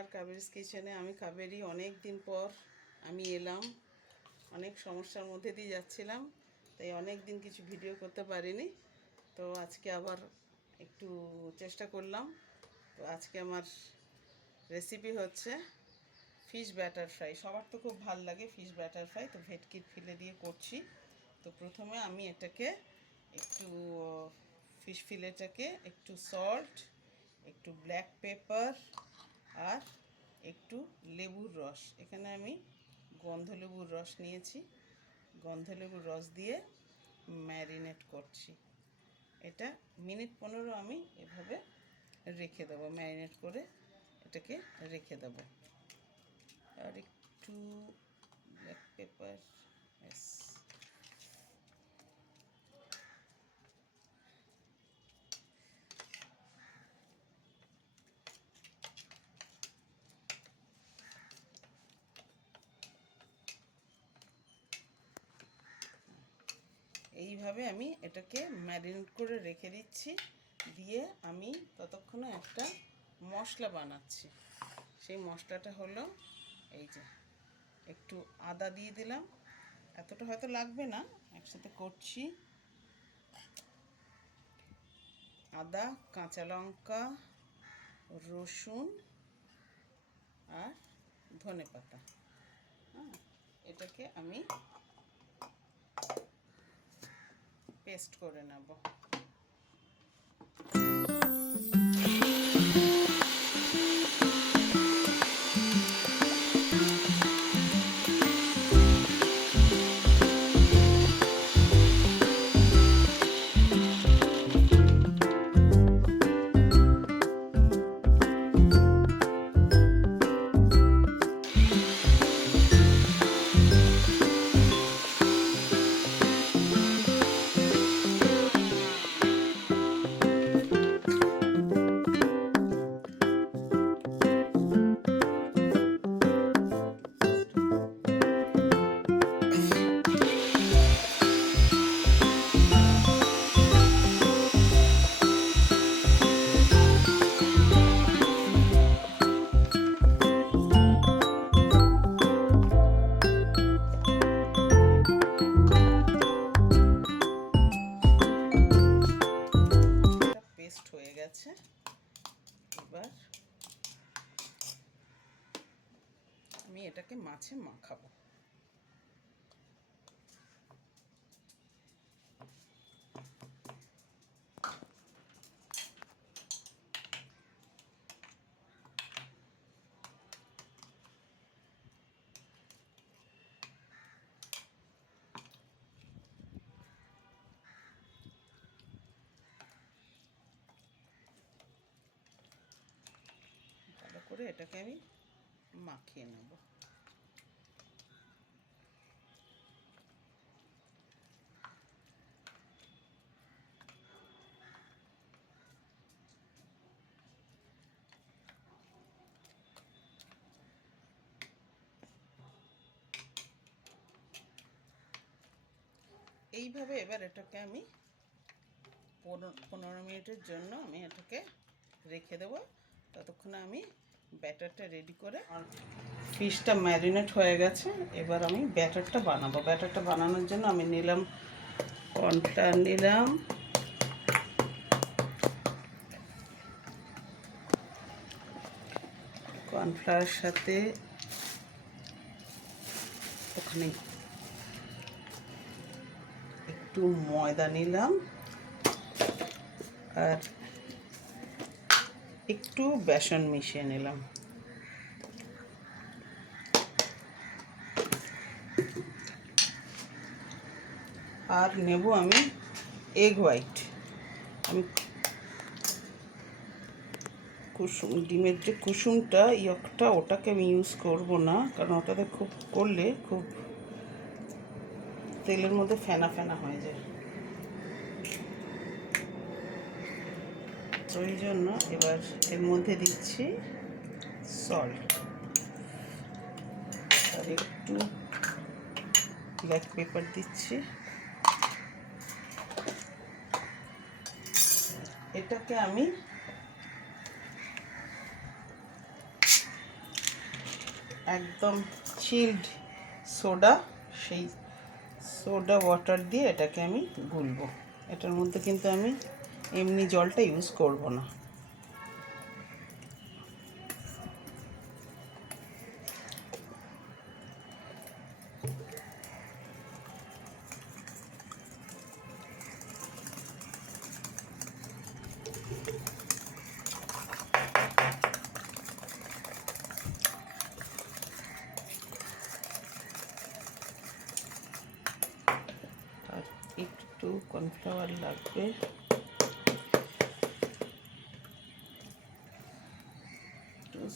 নমস্কার, কাবেরিস কিচেনে আমি কাবেরি। অনেক দিন পর আমি এলাম। অনেক সমস্যার মধ্যে দিয়ে যাচ্ছিলাম, তাই অনেক দিন কিছু ভিডিও করতে পারিনি। তো আজকে আবার একটু চেষ্টা করলাম। তো আজকে আমার রেসিপি হচ্ছে ফিশ ব্যাটার ফ্রাই। সবার তো খুব ভালো লাগে ফিশ ব্যাটার ফ্রাই, তো ভেটকির ফিলে দিয়ে করছি। তো প্রথমে আমি এটাকে একটু ফিশ ফিলেটাকে একটু সল্ট, একটু ব্ল্যাক পেপার আর একটু লেবুর রস, এখানে আমি গন্ধলেবুর রস নিয়েছি, গন্ধলেবুর রস দিয়ে ম্যারিনেট করছি। এটা মিনিট 15 আমি এভাবে রেখে দেবো, ম্যারিনেট করে এটাকে রেখে দেবো। আর একটু ব্ল্যাক পেপার, ব্যাস। এইভাবে আমি এটাকে ম্যারিনেট করে রেখে দিচ্ছি। দিয়ে আমি ততক্ষণে একটা মশলা বানাচ্ছি। সেই মশলাটা হলো এই যে, একটু আদা দিয়ে দিলাম, এতটা হয়তো লাগবে না, একসাথে করছি। আদা, কাঁচা লঙ্কা, রসুন আর ধনেপাতা। হ্যাঁ, এটাকে আমি পেস্ট করে নেব। পেস্ট হয়ে গেছে। এবার আমি এটাকে মাছে মাখাবো। ভালো করে এটাকে আমি মাখিয়ে নেব। এইভাবে এবার এটাকে আমি 15 মিনিটের জন্য আমি এটাকে রেখে দেবো। ততক্ষণে আমি ব্যাটারটা রেডি করে, ফিশটা ম্যারিনেট হয়ে গেছে। এবার আমি ব্যাটারটা বানাবো। ব্যাটারটা বানানোর জন্য আমি নিলাম কর্নফ্লাওয়ার, নিলাম কর্নফ্লাওয়ারের সাথে ওখানে একটু ময়দা নিলাম আর একটু বেসন মিশিয়ে নিলাম। আর নেব আমি এগ হোয়াইট। আমি কুসুম, ডিমের যে কুসুমটা, ইয়কটা, ওটাকে আমি ইউজ করব না, কারণ ওটাতে খুব করলে খুব তেলের মধ্যে ফেনা ফেনা হয়ে যায়। তো এই জন্য এবার এর মধ্যে দিচ্ছি সল্ট আর একটু ব্ল্যাক পেপার দিচ্ছি। এটাকে আমি একদম চিল্ড সোডা, সেই সোডা ওয়াটার দিয়ে এটাকে আমি গুলবো। এটার মধ্যে কিন্তু আমি এমনি জলটা ইউজ করব না। আর একটু কর্নফ্লাওয়ার লাগবে,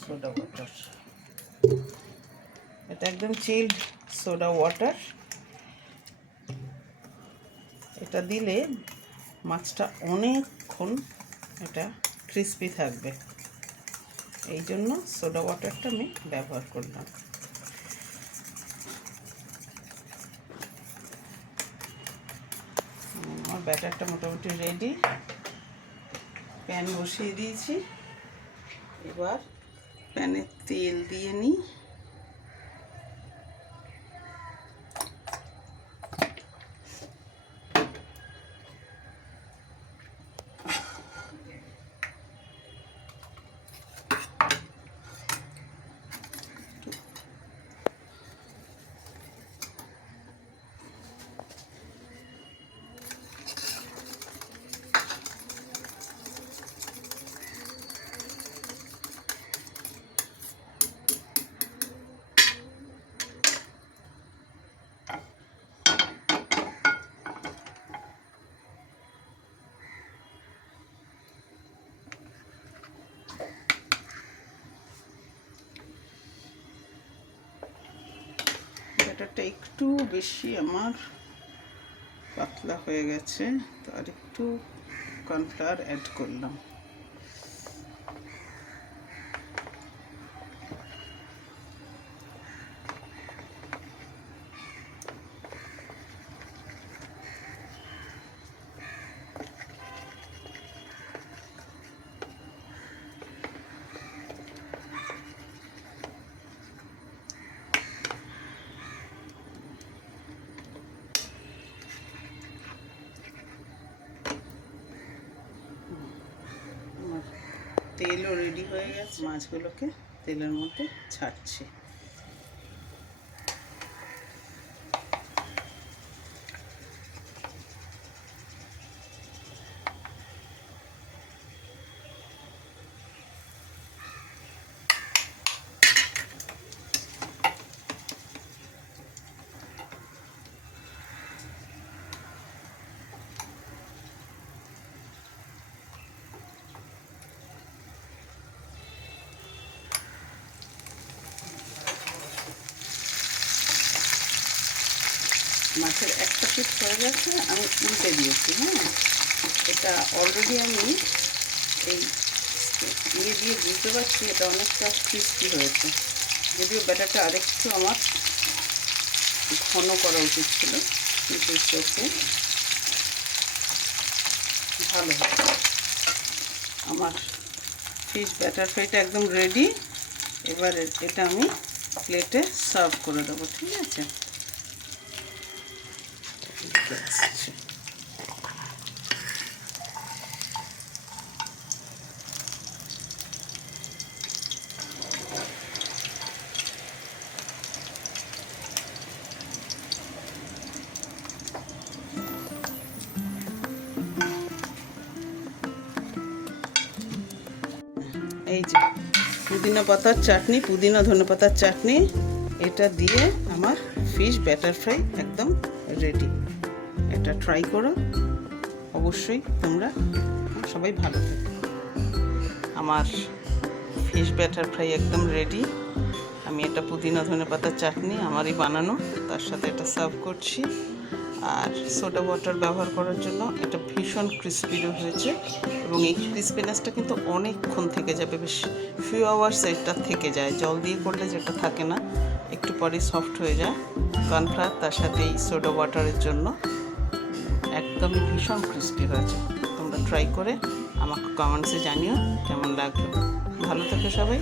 সোডা ওয়াটার। এটা একদম চিল্ড সোডা ওয়াটার। এটা দিলে মাছটা অনেকক্ষণ এটা ক্রিস্পি থাকবে, এই জন্য সোডা ওয়াটারটা আমি ব্যবহার করলাম। আমার ব্যাটারটা মোটামুটি রেডি। প্যান বসিয়ে দিয়েছি, এবার প্যানে তেল দিয়ে নিই। ব্যাটারটা একটু বেশি আমার পাতলা হয়ে গেছে, তো আর একটু কর্নফ্লাওয়ার অ্যাড করলাম। তেলও রেডি হয়ে গেছে, মাছগুলোকে তেলের মধ্যে ছাড়ছে। মাছের একটা পিস হয়ে গেছে, আমি উল্টে দিয়েছি। হ্যাঁ, এটা অলরেডি আমি এই দিয়ে বুঝতে পারছি এটা অনেকটা ক্রিস্পি হয়েছে। যদিও ব্যাটারটা আরেকটু আমার ঘন করা উচিত ছিল, কিন্তু চোখে ভালো হয়। আমার ফিশ ব্যাটার ফ্রাইটা একদম রেডি। এবার এটা আমি প্লেটে সার্ভ করে দেবো। ঠিক আছে, এই যে পুদিনা পাতার চাটনি, পুদিনা ধনেপাতার চাটনি, এটা দিয়ে আমার ফিশ ব্যাটার ফ্রাই একদম রেডি। এটা ট্রাই করো অবশ্যই তোমরা, সবাই ভালো থাকো। আমার ফিশ ব্যাটার ফ্রাই একদম রেডি। আমি এটা পুদিনা ধনেপাতার চাটনি আমারই বানানো, তার সাথে এটা সার্ভ করছি। আর সোডা ওয়াটার ব্যবহার করার জন্য এটা ভীষণ ক্রিস্পিও হয়েছে, এবং এই ক্রিস্পিনেসটা কিন্তু অনেকক্ষণ থেকে যাবে, বেশ ফিউ আওয়ার্স এটা থেকে যায়। জল দিয়ে করলে যেটা থাকে না, একটু পরে সফট হয়ে যায়। কর্নফ্লাওয়ার তার সাথে এই সোডা ওয়াটারের জন্য একদমই ভীষণ ক্রিস্পি হয়েছে। তোমরা ট্রাই করে আমাকে কমেন্টসে জানিও কেমন লাগলো। ভালো থেকো সবাই।